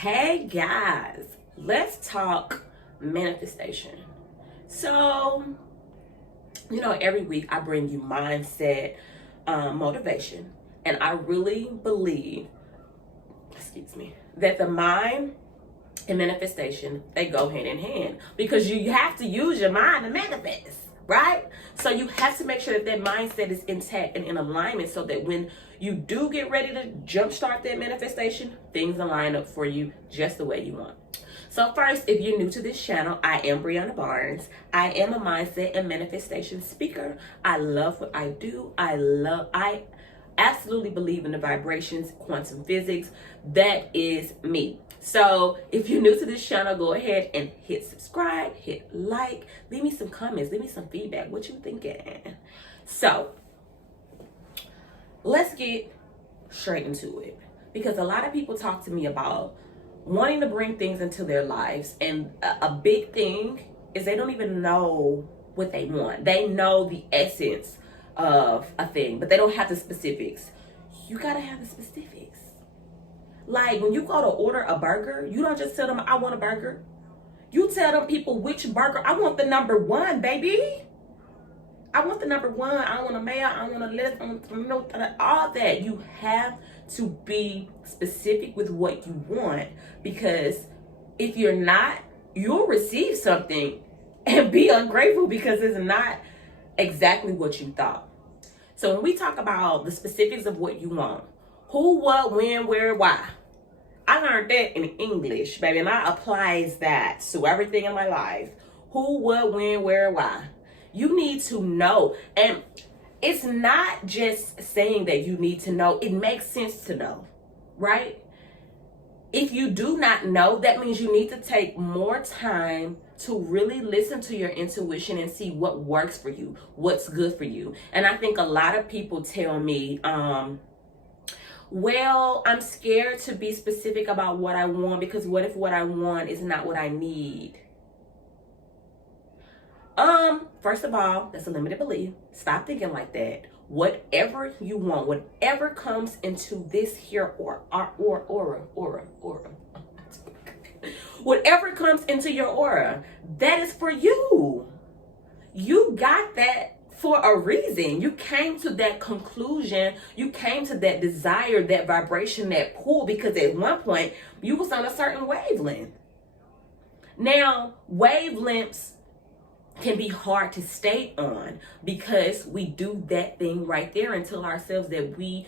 Hey guys, let's talk manifestation. So, every week I bring you mindset, motivation, and I really believe, that the mind and manifestation, they go hand in hand because you have to use your mind to manifest, right? So you have to make sure that that mindset is intact and in alignment so that when you do get ready to jumpstart that manifestation, things align up for you just the way you want. So first, if you're new to this channel, I am Brianna Barnes. I am a mindset and manifestation speaker. I love what I do. I absolutely believe in the vibrations, quantum physics. That is me. So if you're new to this channel, go ahead and hit subscribe, hit like, leave me some comments, leave me some feedback. What you thinking? So let's get straight into it, because a lot of people talk to me about wanting to bring things into their lives, and a big thing is they don't even know what they want. They know the essence of a thing, but they don't have the specifics. You gotta have the specifics. Like when you go to order a burger, you don't just tell them, I want a burger. You tell them people which burger. I want the number one, baby. I want the number one. I want a mayo. I want a lettuce. I want all that. You have to be specific with what you want, because if you're not, you'll receive something and be ungrateful because it's not exactly what you thought. So when we talk about the specifics of what you want, who, what, when, where, why, I learned that in English, baby, and I applies that to everything in my life. Who, what, when, where, why. You need to know. And it's not just saying that you need to know. It makes sense to know, right? If you do not know, that means you need to take more time to really listen to your intuition and see what works for you, what's good for you. And I think a lot of people tell me, well, I'm scared to be specific about what I want because what if what I want is not what I need? First of all, that's a limited belief. Stop thinking like that. Whatever you want, whatever comes into this here aura, whatever comes into your aura, that is for you. You got that for a reason. You came to that conclusion. You came to that desire, that vibration, that pull, because at one point you was on a certain wavelength. Now, wavelengths can be hard to stay on because we do that thing right there and tell ourselves that we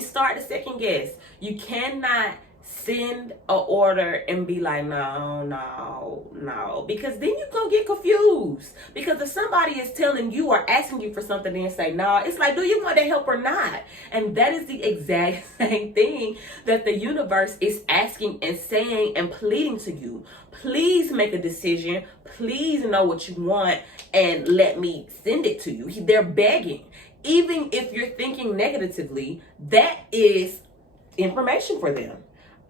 start to second guess. You cannot send a order and be like, no, because then you gonna get confused. Because if somebody is telling you or asking you for something and say no, it's like, do you want that help or not? And that is the exact same thing that the universe is asking and saying and pleading to you. Please make a decision. Please know what you want and let me send it to you. They're begging. Even if you're thinking negatively, that is information for them.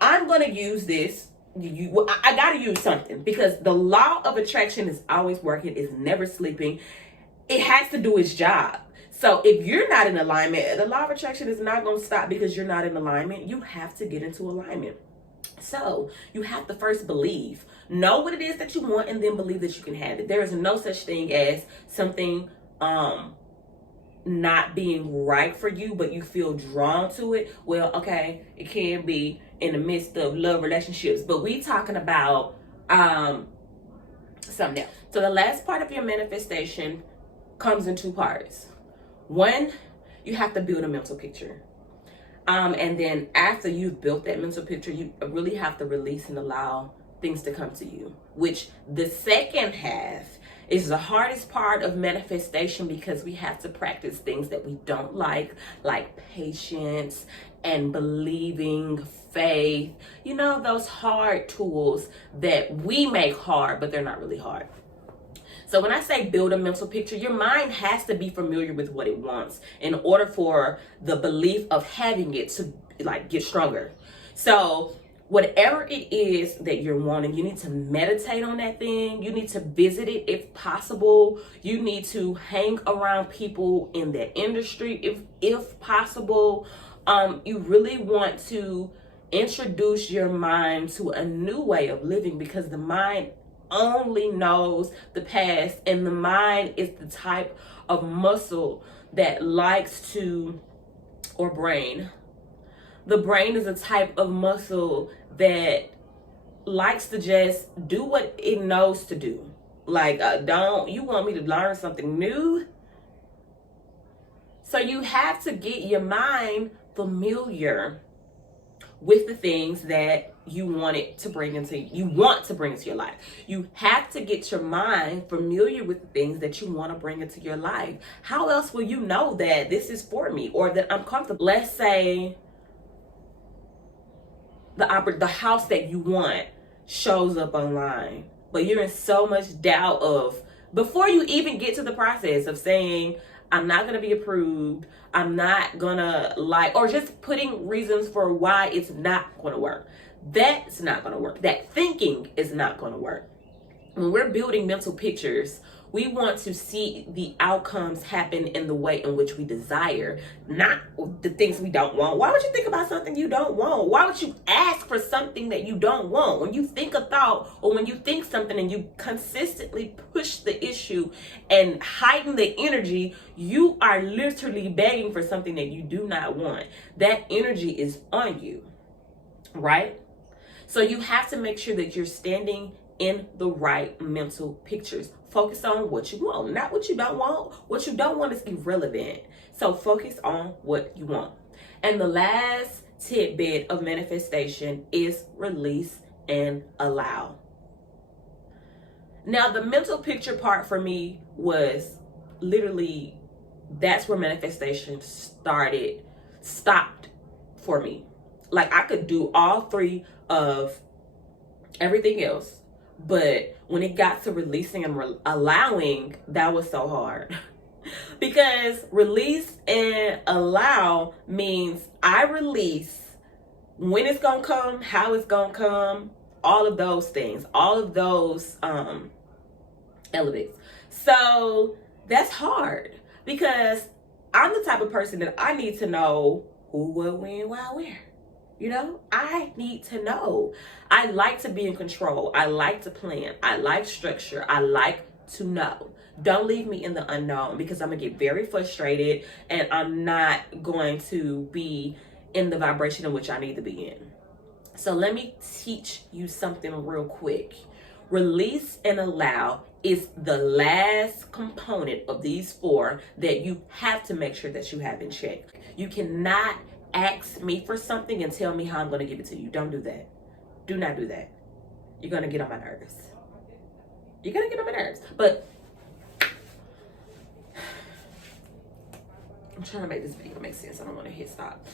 I'm going to use this. I got to use something, because the law of attraction is always working, is never sleeping. It has to do its job. So if you're not in alignment, the law of attraction is not going to stop because you're not in alignment. You have to get into alignment. So you have to first believe, know what it is that you want, and then believe that you can have it. There is no such thing as something not being right for you, but you feel drawn to it. Well, okay, it can be in the midst of love relationships, but we talking about something else. So the last part of your manifestation comes in two parts. One, you have to build a mental picture. And then after you've built that mental picture, you really have to release and allow things to come to you, which the second half is the hardest part of manifestation, because we have to practice things that we don't like patience and believing, faith, those hard tools that we make hard, but they're not really hard. So when I say build a mental picture, your mind has to be familiar with what it wants in order for the belief of having it to get stronger. So whatever it is that you're wanting, you need to meditate on that thing. You need to visit it if possible. You need to hang around people in that industry if possible. You really want to Introduce your mind to a new way of living, because the mind only knows the past, and the mind is the type of muscle that likes to, or brain. The brain is a type of muscle that likes to just do what it knows to do. Like, don't you want me to learn something new? So you have to get your mind familiar with the things that you want to bring into your life. You have to get your mind familiar with the things that you want to bring into your life. How else will you know that this is for me or that I'm comfortable? Let's say the house that you want shows up online, but you're in so much doubt of, before you even get to the process of saying, I'm not going to be approved, I'm not going to like, or just putting reasons for why it's not going to work. That's not going to work. That thinking is not going to work. When we're building mental pictures, we want to see the outcomes happen in the way in which we desire, not the things we don't want. Why would you think about something you don't want? Why would you ask for something that you don't want? When you think a thought, or when you think something and you consistently push the issue and heighten the energy, you are literally begging for something that you do not want. That energy is on you, right? So you have to make sure that you're standing in the right mental pictures. Focus on what you want, not what you don't want. What you don't want is irrelevant. So focus on what you want. And the last tidbit of manifestation is release and allow. Now, the mental picture part for me was literally, that's where manifestation stopped for me. Like, I could do all three of everything else, but when it got to releasing and allowing, that was so hard. Because release and allow means I release when it's gonna come, how it's gonna come, all of those things, all of those elements. So that's hard, because I'm the type of person that I need to know who, what, when, why, where. You know, I need to know. I like to be in control. I like to plan. I like structure. I like to know. Don't leave me in the unknown, because I'm going to get very frustrated and I'm not going to be in the vibration in which I need to be in. So let me teach you something real quick. Release and allow is the last component of these four that you have to make sure that you have in check. You cannot ask me for something and tell me how I'm going to give it to you. Don't do that. Do not do that. You're going to get on my nerves. You're going to get on my nerves. But I'm trying to make this video make sense. I don't want to hit stop.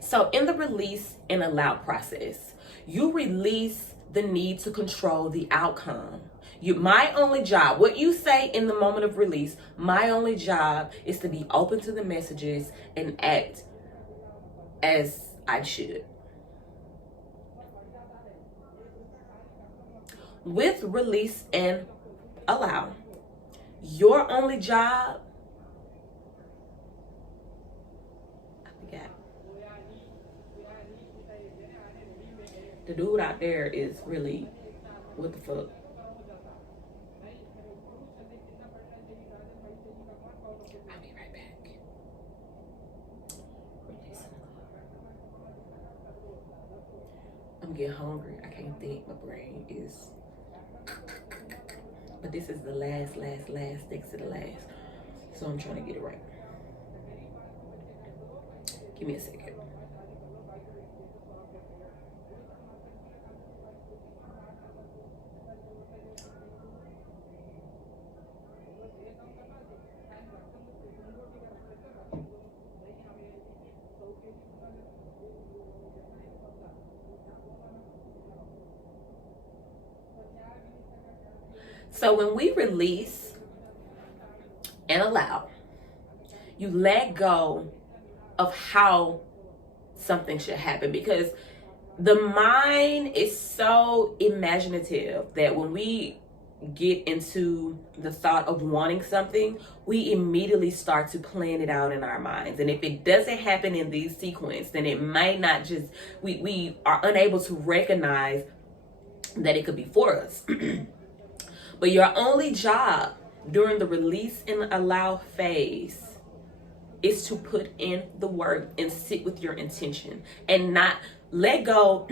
So in the release and allow process, you release the need to control the outcome. My only job, what you say in the moment of release, my only job is to be open to the messages and act as I should. With release and allow, your only job, I forgot. The dude out there is really, what the fuck? I'll be right back. I'm getting hungry. I can't think. My brain is. But this is the last next to the last. So I'm trying to get it right. Give me a second. So when we release and allow, you let go of how something should happen, because the mind is so imaginative that when we get into the thought of wanting something, we immediately start to plan it out in our minds. And if it doesn't happen in these sequence, then it might not just, we are unable to recognize that it could be for us. But your only job during the release and allow phase is to put in the work and sit with your intention and not let go.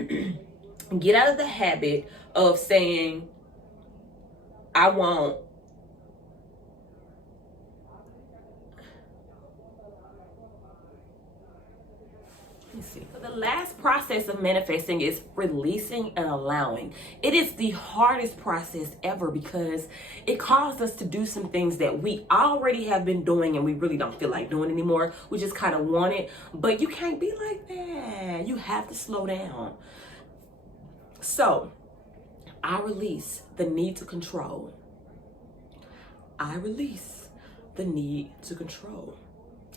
Get out of the habit of saying, I won't. Let's see. The last process of manifesting is releasing and allowing. It is the hardest process ever because it calls us to do some things that we already have been doing and we really don't feel like doing anymore. We just kind of want it, but you can't be like that. You have to slow down. So, I release the need to control. I release the need to control.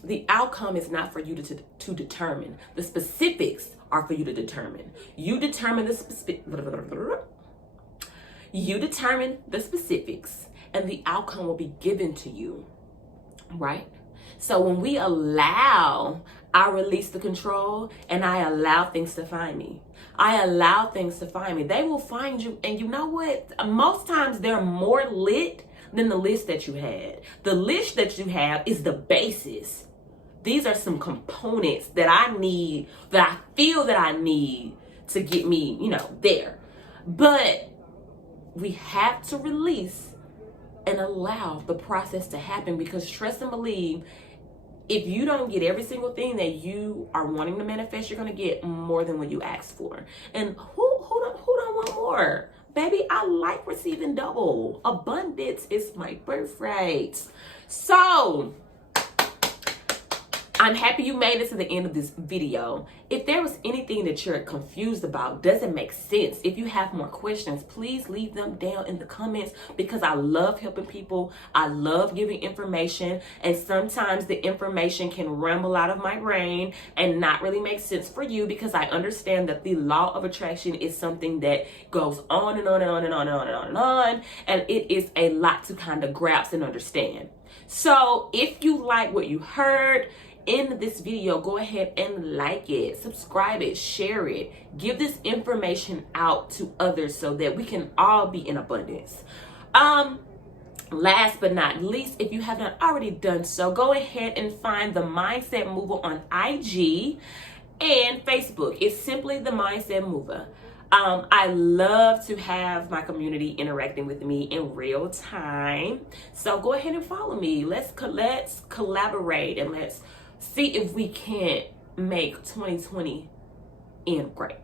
The outcome is not for you to determine. The specifics are for you to determine. You determine the specifics, and the outcome will be given to you, right? So when we allow, I release the control and I allow things to find me. I allow things to find me. They will find you. And you know what? Most times they're more lit than the list that you had. The list that you have is the basis. These are some components that I need, that I feel that I need to get me, there. But we have to release and allow the process to happen, because trust and believe, if you don't get every single thing that you are wanting to manifest, you're going to get more than what you asked for. And who don't want more? Baby, I like receiving double. Abundance is my birthright. So, I'm happy you made it to the end of this video. If there was anything that you're confused about, doesn't make sense, if you have more questions, please leave them down in the comments, because I love helping people. I love giving information, and sometimes the information can ramble out of my brain and not really make sense for you, because I understand that the law of attraction is something that goes on and on and on and on and on and on and on, and it is a lot to kind of grasp and understand. So if you like what you heard in this video, go ahead and like it, subscribe it, share it, give this information out to others so that we can all be in abundance. Last but not least, if you have not already done so, go ahead and find the Mindset Mover on IG and Facebook. It's simply the Mindset Mover. I love to have my community interacting with me in real time. So go ahead and follow me. Let's collaborate, and let's see if we can't make 2020 end great.